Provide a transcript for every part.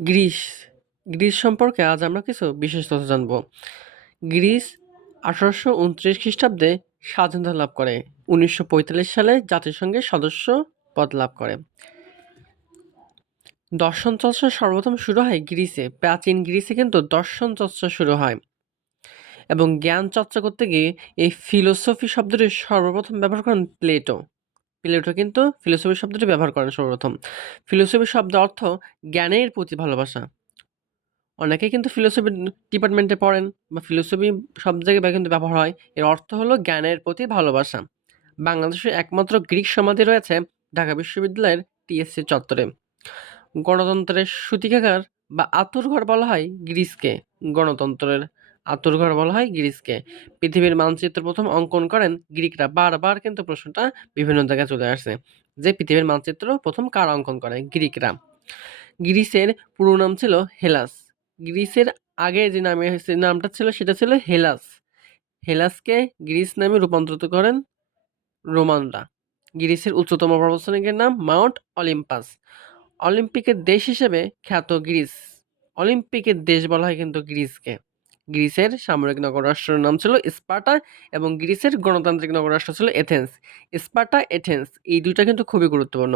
Greece, Greece সম্পর্কে আজ আমরা কিছু বিশেষ তথ্য জানব। গ্রিস 1829 খ্রিস্টাব্দে স্বাধীনতা লাভ করে। 1945 সালে জাতিসংঘের সদস্য পদ লাভ করে। দর্শন চর্চা সর্বপ্রথম শুরু হয় গ্রিসে। প্রাচীন গ্রিসে কিন্তু দর্শন চর্চা শুরু হয় এবং জ্ঞান চর্চা করতে গিয়ে এই ফিলোসফি শব্দটি সর্বপ্রথম ব্যবহার করেন প্লেটো। প্লেটো কিন্তু ফিলোসফি শব্দটি ব্যবহার করেন সর্বপ্রথম। ফিলোসফি শব্দের অর্থ জ্ঞানের প্রতি ভালোবাসা। অনেকেই কিন্তু ফিলোসফি ডিপার্টমেন্টে পড়েন বা ফিলোসফি সব জায়গায় কিন্তু ব্যবহার হয়। এর অর্থ হলো জ্ঞানের প্রতি ভালোবাসা। বাংলাদেশের একমাত্র গ্রিক সমাধি রয়েছে ঢাকা বিশ্ববিদ্যালয়ের টিএসসি চত্বরে। গণতন্ত্রের সূতিকাগার বা আঁতুড়ঘর বলা হয় গ্রিসকে। গণতন্ত্রের আঁতুড়ঘর বলা হয় গ্রিসকে। পৃথিবীর মানচিত্র প্রথম অঙ্কন করেন গ্রিকরা। বারবার কিন্তু প্রশ্নটা বিভিন্ন জায়গায় চলে আসছে যে পৃথিবীর মানচিত্র প্রথম কারা অঙ্কন করে? গ্রিকরা। গ্রিসের পুরো নাম ছিল হেলাস। গ্রিসের আগে যে নামটা ছিল সেটা ছিল হেলাস। হেলাসকে গ্রিস নামে রূপান্তরিত করেন রোমানরা। গ্রিসের উচ্চতম পর্বতশৃঙ্গের নাম মাউন্ট অলিম্পাস। অলিম্পিকের দেশ হিসেবে খ্যাত গ্রিস। অলিম্পিকের দেশ বলা হয় কিন্তু গ্রিসকে। গ্রিসের সামরিক নগররাষ্ট্রের নাম ছিল স্পার্টা এবং গ্রিসের গণতান্ত্রিক নগররাষ্ট্র ছিল এথেন্স। স্পার্টা, এথেন্স এই দুইটা কিন্তু খুবই গুরুত্বপূর্ণ।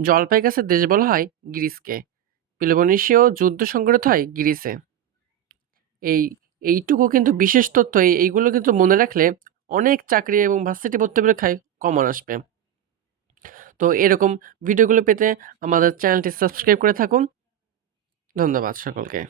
জলপাই গাছের দেশ বলা হয় গ্রিসকে। পেলোপনেশীয় যুদ্ধ সংঘটিত হয় গ্রিসে। এইটুকু কিন্তু বিশেষ তথ্য। এইগুলো কিন্তু মনে রাখলে অনেক চাকরি এবং ভার্সিটি ভর্তি পরীক্ষায় কমন আসবে। তো এরকম ভিডিওগুলো পেতে আমাদের চ্যানেলটি সাবস্ক্রাইব করে থাকুন। ধন্যবাদ সকলকে।